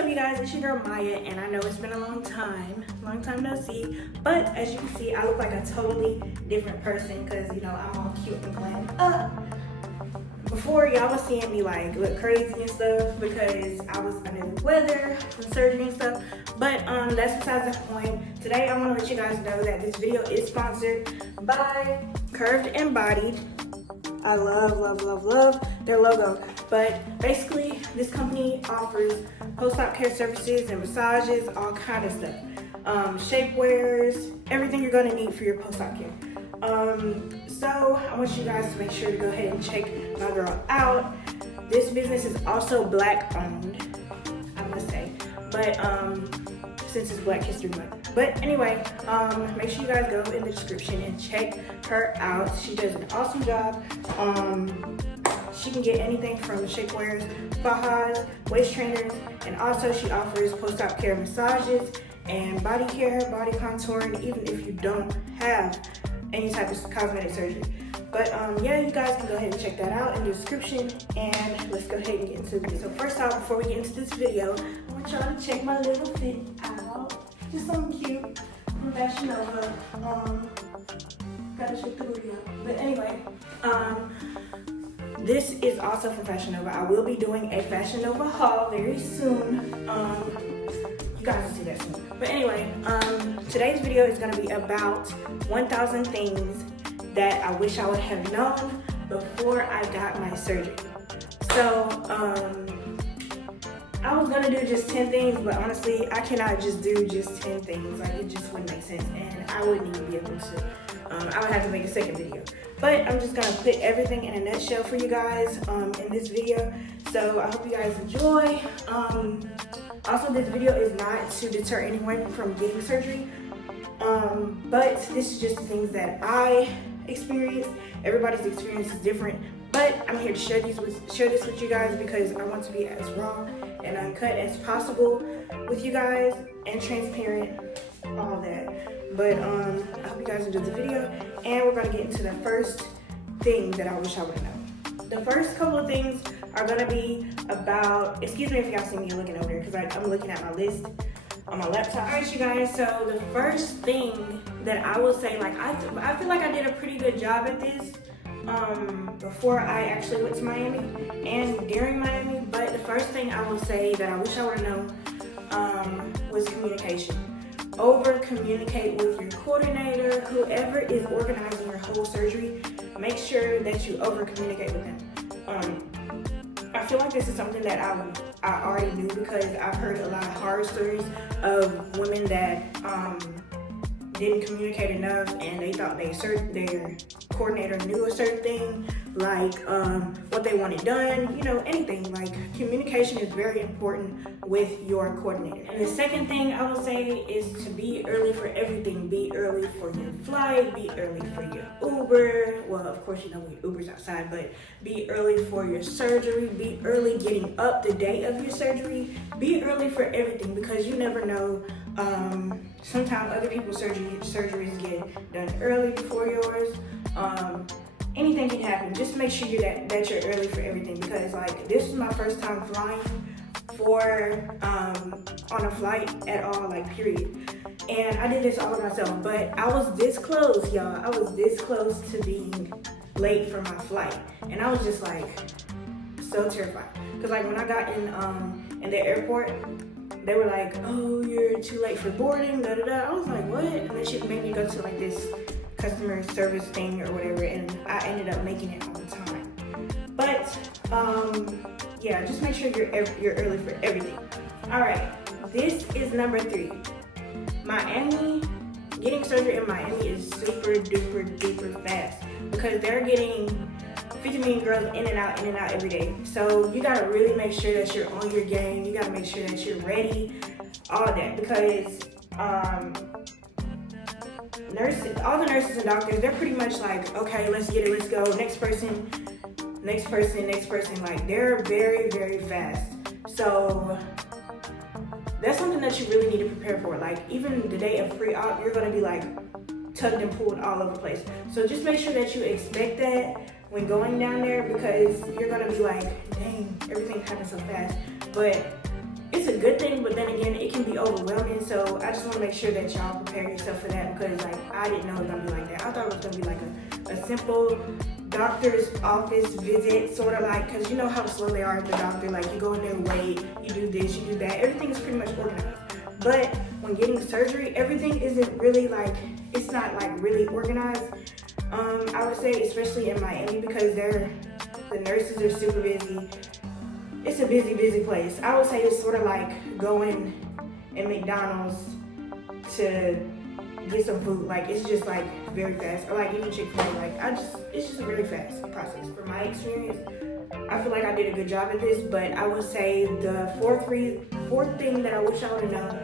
up, you guys? It's your girl Maya, and I know it's been a long time no see, but as you can see, I look like a totally different person because, you know, I'm all cute and glammed up. Before, y'all was seeing me like look crazy and stuff because I was under the weather from surgery and stuff, but that's besides the point. Today I want to let you guys know that this video is sponsored by Curved and Bodied. I love their logo. But basically, this company offers post-op care services and massages, all kind of stuff. Shapewears, everything you're gonna need for your post-op care. So I want you guys to make sure to go ahead and check my girl out. This business is also Black owned, I must say. But since it's Black History Month. But anyway, make sure you guys go in the description and check her out. She does an awesome job. She can get anything from shapewears, FAJAs, waist trainers, and also she offers post-op care massages and body care, body contouring, even if you don't have any type of cosmetic surgery. But yeah, you guys can go ahead and check that out in the description, and let's go ahead and get into the video. So first off, before we get into this video, I want y'all to check my little fit out. Just something cute from Fashion Nova. Gotta check the booty out. But anyway, this is also from Fashion Nova. I will be doing a Fashion Nova haul very soon. You guys will see that soon. But anyway, today's video is gonna be about 1,000 things that I wish I would have known before I got my surgery. So, I was gonna do just 10 things, but honestly, I cannot just do just 10 things. Like, it just wouldn't make sense, and I wouldn't even be able to. I would have to make a second video. But I'm just gonna put everything in a nutshell for you guys in this video. So I hope you guys enjoy. Also, this video is not to deter anyone from getting surgery, but this is just the things that I experienced. Everybody's experience is different, but I'm here to share this with you guys because I want to be as raw and uncut as possible with you guys and transparent, all that. But I hope you guys enjoyed the video, and we're gonna get into the first thing that I wish I would have known. The first couple of things are gonna be about, excuse me if y'all see me looking over there because I'm looking at my list on my laptop. All right, you guys, so the first thing that I will say, like, I feel like I did a pretty good job at this before I actually went to Miami and during Miami, but the first thing I will say that I wish I would have known was communication. Over communicate with your coordinator, whoever is organizing your whole surgery. Make sure that you over communicate with them. I feel like this is something that I already knew because I've heard a lot of horror stories of women that didn't communicate enough and they thought their coordinator knew a certain thing, like what they wanted done, you know, anything. Like, communication is very important with your coordinator. And the second thing I will say is to be early for everything. Be early for your flight, be early for your Uber. Well, of course, you know, Uber's outside, but be early for your surgery, be early getting up the day of your surgery, be early for everything because you never know. Sometimes other people's surgeries get done early before yours. Anything can happen. Just make sure that you're early for everything because, like, this was my first time flying on a flight at all, like, period. And I did this all by myself, but I was this close, y'all. I was this close to being late for my flight, and I was just like so terrified because, like, when I got in the airport, they were like, "Oh, you're too late for boarding." Da da da. I was like, "What?" And then she made me go to like this customer service thing or whatever, and I ended up making it on time. But yeah, just make sure you're early for everything. All right, this is number 3. Miami. Getting surgery in Miami is super duper fast because they're getting 50 million girls in and out every day. So you gotta really make sure that you're on your game. You gotta make sure that you're ready, all that, because all the nurses and doctors, they're pretty much like, okay, let's get it, let's go, next person. Like, they're very fast. So that's something that you really need to prepare for. Like, even the day of pre-op, you're gonna be like tugged and pulled all over the place. So just make sure that you expect that when going down there because you're gonna be like, dang, everything happens so fast. But it's a good thing, but then again, it can be overwhelming. So I just want to make sure that y'all prepare yourself for that, because like I didn't know it was gonna be like that. I thought it was gonna be like a simple doctor's office visit, sort of like, because you know how slow they are at the doctor. Like you go in there, wait, you do this, you do that. Everything is pretty much organized. But when getting surgery, everything isn't really like, it's not like really organized. I would say, especially in Miami, because the nurses are super busy. It's a busy place. I would say it's sort of like going in McDonald's to get some food. Like it's just like very fast. Or like even Chick-fil-A, like it's just a very fast process. From my experience, I feel like I did a good job at this, but I would say the fourth thing that I wish I would have known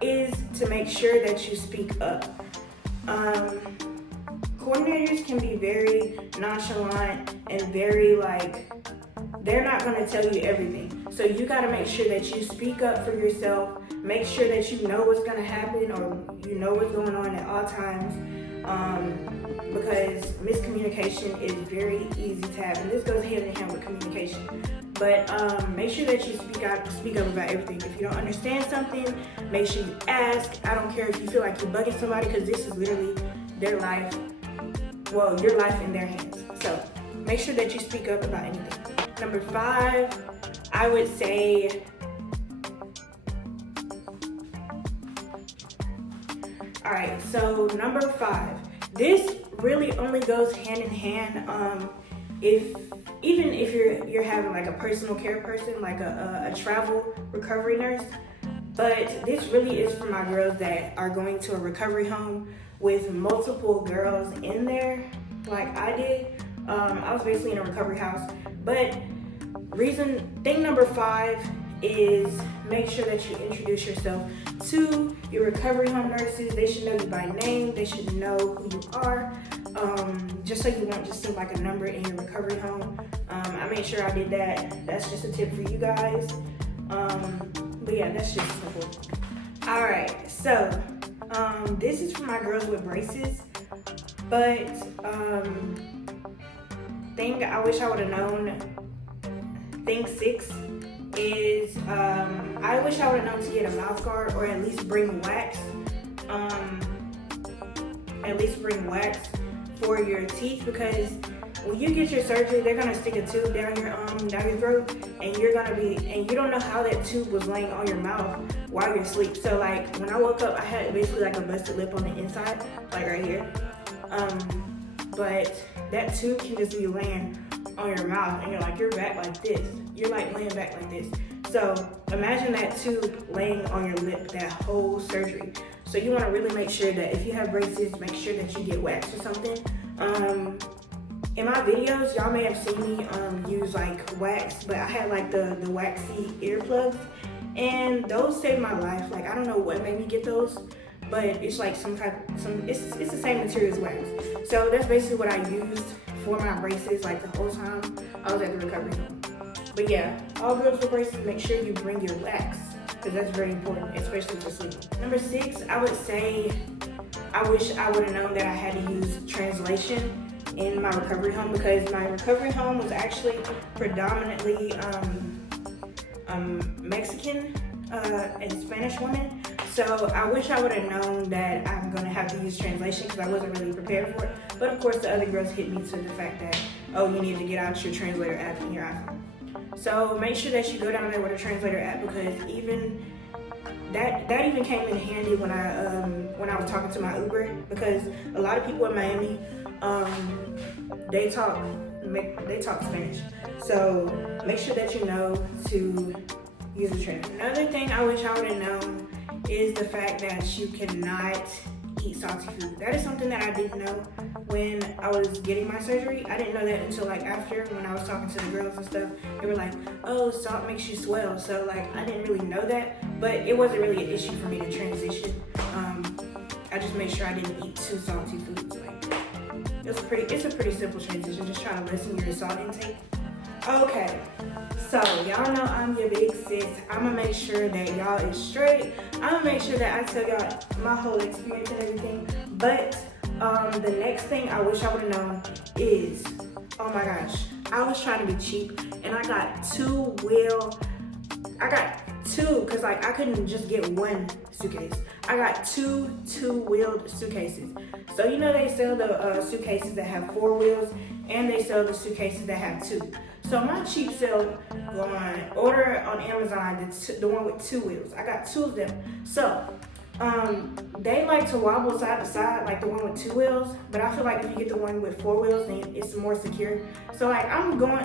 is to make sure that you speak up. Coordinators can be very nonchalant and very like, they're not going to tell you everything. So you got to make sure that you speak up for yourself. Make sure that you know what's going to happen, or you know what's going on at all times. Because miscommunication is very easy to have, and this goes hand in hand with communication. But make sure that you speak up about everything. If you don't understand something, make sure you ask. I don't care if you feel like you're bugging somebody, because this is literally their life. Well, your life in their hands. So make sure that you speak up about anything. Number 5, I would say, all right, so number 5, this really only goes hand in hand even if you're having like a personal care person, like a travel recovery nurse. But this really is for my girls that are going to a recovery home with multiple girls in there, like I did. I was basically in a recovery house. But thing number 5 is make sure that you introduce yourself to your recovery home nurses. They should know you by name. They should know who you are, just so you won't just seem like a number in your recovery home. I made sure I did that. That's just a tip for you guys. But yeah, that's just simple. All right, so this is for my girls with braces. But thing I wish I would have known, thing 6 is I wish I would have known to get a mouth guard, or at least bring wax. For your teeth, because when you get your surgery, they're gonna stick a tube down your throat, and you don't know how that tube was laying on your mouth while you're asleep. So like when I woke up, I had basically like a busted lip on the inside, like right here. But that tube can just be laying on your mouth, and you're back like this. You're like laying back like this. So imagine that tube laying on your lip that whole surgery. So you want to really make sure that if you have braces, make sure that you get wax or something. In my videos, y'all may have seen me use like wax, but I had like the waxy earplugs, and those saved my life. Like I don't know what made me get those, but it's like it's the same material as wax. So that's basically what I used for my braces like the whole time I was at the recovery home. But yeah, all girls with braces, make sure you bring your wax, because that's very important, especially for sleep. Number 6, I would say, I wish I would have known that I had to use translation in my recovery home, because my recovery home was actually predominantly Mexican and Spanish women. So I wish I would have known that I'm going to have to use translation, because I wasn't really prepared for it. But of course the other girls hit me to the fact that, oh, you need to get out your translator app in your iPhone. So make sure that you go down there with a translator app, because even that even came in handy when I was talking to my Uber, because a lot of people in Miami, they talk Spanish. So make sure that you know to use a translator. Another thing I wish I would have known is the fact that you cannot eat salty food. That is something that I didn't know when I was getting my surgery. I didn't know that until like after, when I was talking to the girls and stuff. They were like, oh, salt makes you swell. So like I didn't really know that, but it wasn't really an issue for me to transition. I just made sure I didn't eat too salty foods. Like it's a pretty simple transition, just trying to lessen your salt intake. Okay, so y'all know I'm your big sis. I'm gonna make sure that y'all is straight. I'm gonna make sure that I tell y'all my whole experience and everything. But the next thing I wish I would have known is, oh my gosh, I was trying to be cheap, and I got two two, because like I couldn't just get one suitcase. I got two-wheeled suitcases. So you know they sell the suitcases that have 4 wheels, and they sell the suitcases that have 2. So my cheap self order on Amazon the one with 2 wheels. I got 2 of them. So they like to wobble side to side, like the one with 2 wheels, but I feel like if you get the one with 4 wheels, then it's more secure. So like I'm going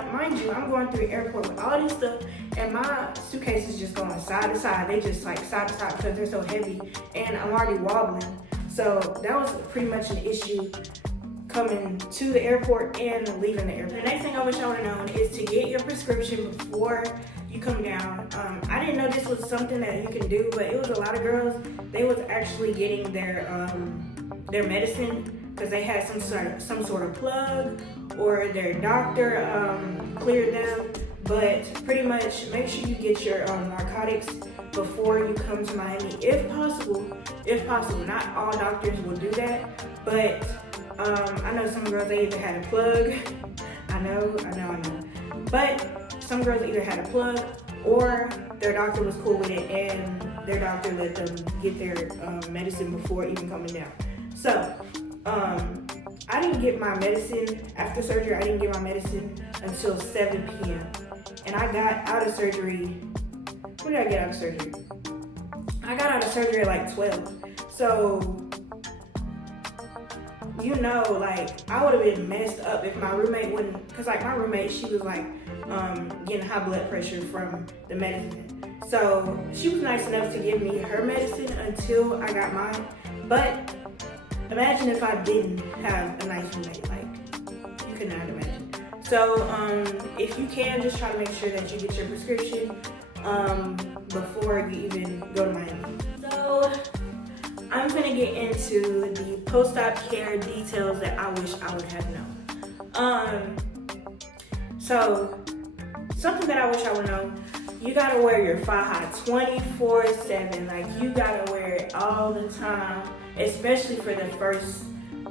through the airport with all this stuff, and my suitcase is just going side to side. They just like side to side because they're so heavy, and I'm already wobbling. So that was pretty much an issue coming to the airport and leaving the airport. The next thing I wish I would have known is to get your prescription before you come down. I didn't know this was something that you can do, but it was a lot of girls. They was actually getting their medicine because they had some sort of plug, or their doctor cleared them. But pretty much make sure you get your narcotics before you come to Miami, if possible. If possible, not all doctors will do that, but I know some girls, they either had a plug. I know. But some girls either had a plug or their doctor was cool with it, and their doctor let them get their medicine before even coming down. So I didn't get my medicine after surgery. I didn't get my medicine until 7 p.m. And I got out of surgery. When did I get out of surgery? I got out of surgery at like 12. So you know, like I would have been messed up if my roommate wouldn't, because like my roommate, she was like getting high blood pressure from the medicine. So she was nice enough to give me her medicine until I got mine. But imagine if I didn't have a nice roommate, like you could not imagine. So if you can, just try to make sure that you get your prescription before you even go to Miami. So I'm gonna get into the post-op care details that I wish I would have known. So something that I wish I would know, you gotta wear your FAJA 24/7. Like you gotta wear it all the time, especially for the first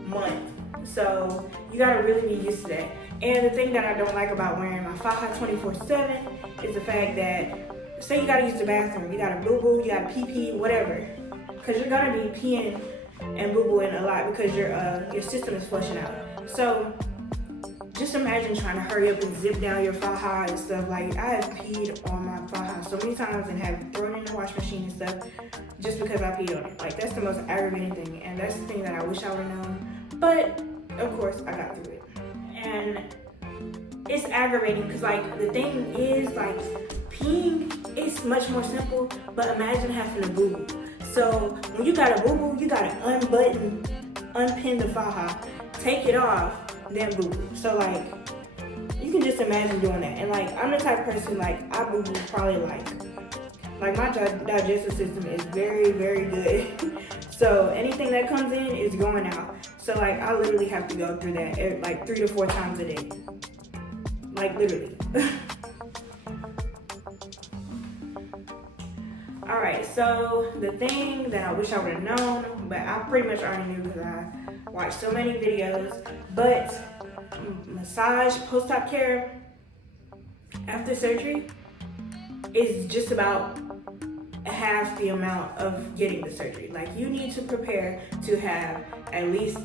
month. So you gotta really be used to that. And the thing that I don't like about wearing my FAJA 24/7 is the fact that, say you gotta use the bathroom, you gotta boo-boo, you gotta pee-pee, whatever. Because you're gonna be peeing and boo-booing a lot because your system is flushing out. So just imagine trying to hurry up and zip down your FAJA and stuff. Like I have peed on my FAJA so many times and have thrown it in the wash machine and stuff just because I peed on it. Like that's the most aggravating thing, and that's the thing that I wish I would have known. But of course I got through it. And it's aggravating because like the thing is, like peeing is much more simple, but imagine having to boo-boo. So when you gotta boo-boo, you gotta unpin the FAJA, take it off, then boo-boo. So like, you can just imagine doing that. And like, I'm the type of person, like I boo-boo probably like my digestive system is very, very good. So anything that comes in is going out. So like, I literally have to go through that like 3 to 4 times a day. Like literally. Alright, so the thing that I wish I would have known, but I pretty much already knew because I watched so many videos, but massage, post-op care after surgery is just about half the amount of getting the surgery. Like you need to prepare to have at least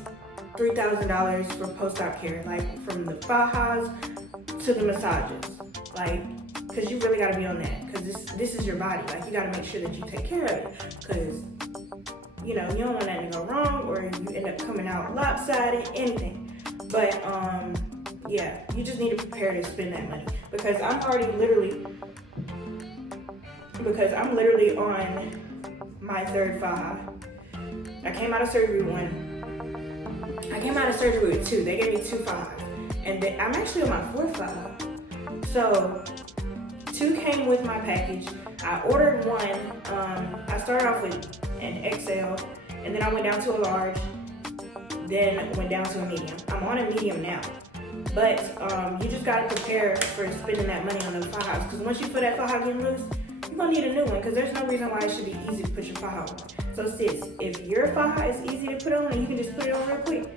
$3,000 for post-op care, like from the FAJAs to the massages. Like, because you really got to be on that, because this is your body. Like you got to make sure that you take care of it, because you know you don't want that to go wrong or you end up coming out lopsided, anything. But yeah, you just need to prepare to spend that money, because I'm literally on my 3rd FAJA. I came out of surgery with 2. They gave me 2 FAJAs, and then I'm actually on my 4th FAJA. So 2 came with my package. I ordered 1. I started off with an XL, and then I went down to a large, then went down to a medium. I'm on a medium now. But you just gotta prepare for spending that money on those FAJAs, because once you put that FAJA getting loose, you're gonna need a new one, because there's no reason why it should be easy to put your FAJA on. So sis, if your FAJA is easy to put on and you can just put it on real quick,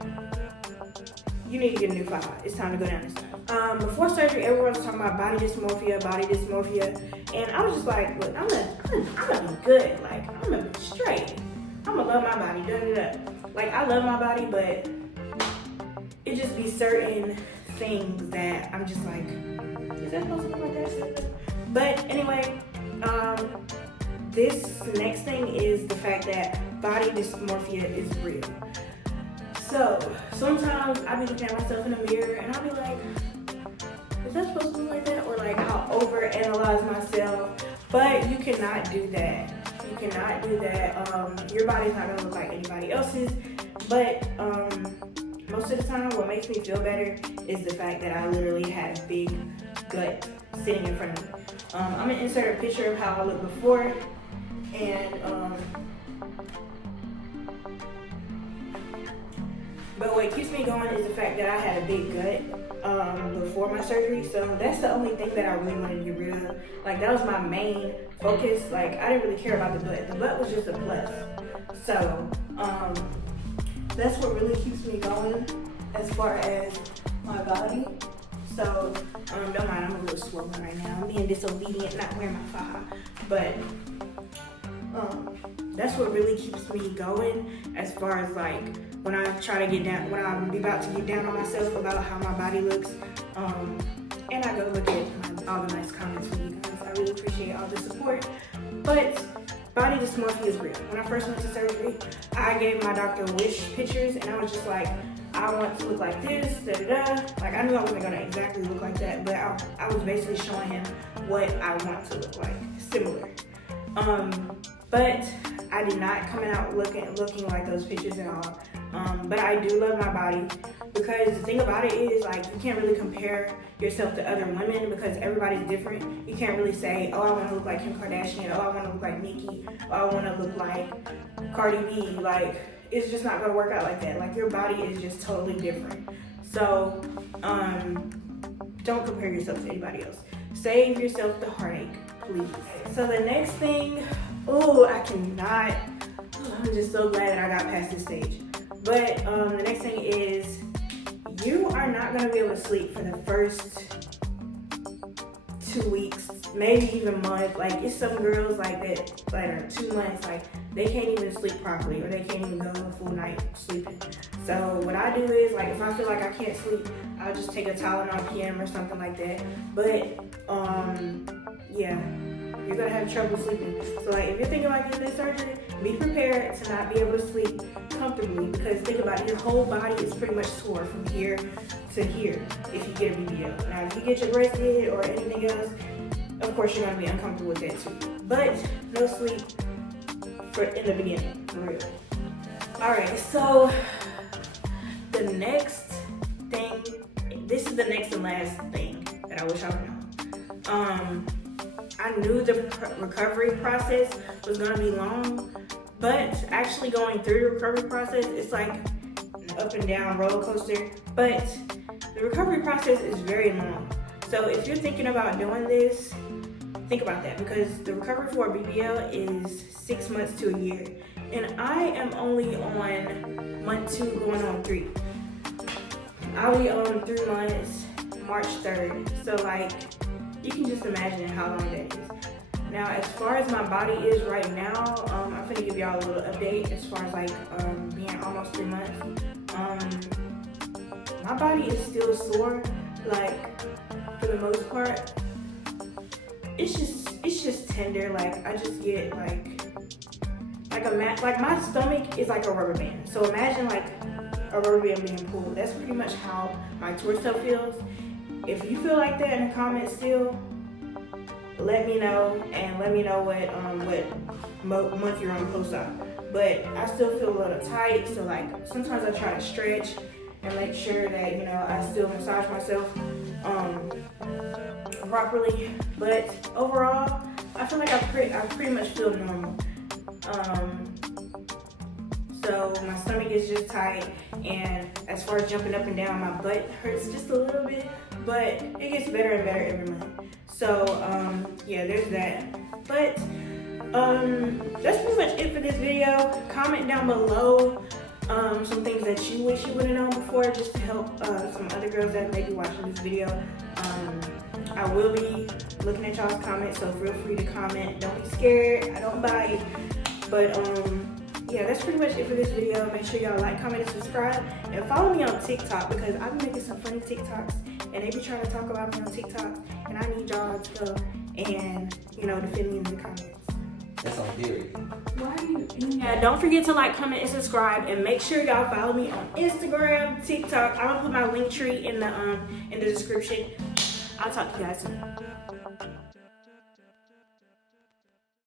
you need to get a new FAJA. It's time to go down this time. Before surgery, everyone was talking about body dysmorphia, and I was just like, look, I'm gonna be good. Like, I'm gonna be straight. I'm gonna love my body. Like, I love my body, but it just be certain things that I'm just like, is that supposed to look like that? But anyway, this next thing is the fact that body dysmorphia is real. So sometimes I be looking at myself in the mirror and I'll be like, is that supposed to look like that? Or like I'll overanalyze myself. But you cannot do that. You cannot do that. Your body's not gonna look like anybody else's. But most of the time, what makes me feel better is the fact that I literally had a big gut sitting in front of me. I'm gonna insert a picture of how I looked before, and but what keeps me going is the fact that I had a big gut before my surgery. So that's the only thing that I really wanted to get rid of. Like, that was my main focus. Like, I didn't really care about the butt. The butt was just a plus. So that's what really keeps me going as far as my body. So don't mind, I'm a little swollen right now. I'm being disobedient, not wearing my FAJA. But that's what really keeps me going as far as like when I try to get down, when I'm about to get down on myself about how my body looks. And I go look at all the nice comments from you guys. I really appreciate all the support. But body dysmorphia is real. When I first went to surgery, I gave my doctor wish pictures, and I was just like, I want to look like this, Like, I knew I wasn't gonna exactly look like that, but I was basically showing him what I want to look like, similar. But I did not come out looking like those pictures at all. But I do love my body, because the thing about it is, like, you can't really compare yourself to other women because everybody's different. You can't really say, oh, I want to look like Kim Kardashian, oh, I want to look like Nicki, oh, I want to look like Cardi B. Like, it's just not going to work out like that. Like, your body is just totally different. So, don't compare yourself to anybody else. Save yourself the heartache, please. So the next thing, I'm just so glad that I got past this stage. But the next thing is, you are not gonna be able to sleep for the first 2 weeks, maybe even a month. Like, it's some girls like that, like, are 2 months, like, they can't even sleep properly, or they can't even go a full night sleeping. So what I do is, like, if I feel like I can't sleep, I'll just take a Tylenol PM or something like that. But yeah, you're gonna have trouble sleeping. So, like, if you're thinking about getting this surgery, be prepared to not be able to sleep comfortably, because think about it, your whole body is pretty much sore from here to here if you get a BBL. Now, if you get your breast did or anything else, of course you're gonna be uncomfortable with that too. But no sleep in the beginning, for real. Alright, so the next thing, this is the next and last thing that I wish I would know. I knew the recovery process was gonna be long, but actually going through the recovery process, it's like an up and down roller coaster. But the recovery process is very long. So if you're thinking about doing this, think about that, because the recovery for a BBL is 6 months to a year. And I am only on month 2 going on 3. I'll be on 3 months, March 3rd. So, like, you can just imagine how long that is. Now, as far as my body is right now, I'm gonna give y'all a little update as far as, like, being almost 3 months. My body is still sore, like, for the most part. It's just tender. Like, I just get like my stomach is like a rubber band. So imagine like a rubber band being pulled. That's pretty much how my torso feels. If you feel like that in the comments still, let me know, and let me know what month you're on post-op. But I still feel a little tight, so like sometimes I try to stretch and make sure that, you know, I still massage myself properly. But overall, I feel like I pretty much feel normal. So my stomach is just tight, and as far as jumping up and down, my butt hurts just a little bit, but it gets better and better every month. So yeah, there's that. But that's pretty much it for this video. Comment down below some things that you wish you would have known before, just to help some other girls that may be watching this video. I will be looking at y'all's comments, so feel free to comment. Don't be scared, I don't bite. But yeah, that's pretty much it for this video. Make sure y'all like, comment, and subscribe. And follow me on TikTok, because I've been making some funny TikToks and they be trying to talk about me on TikTok, and I need y'all to go and, you know, defend me in the comments. That's on theory. Why are you? Yeah, don't forget to like, comment, and subscribe, and make sure y'all follow me on Instagram, TikTok. I'm gonna put my link tree in the description. I'll talk to you guys soon.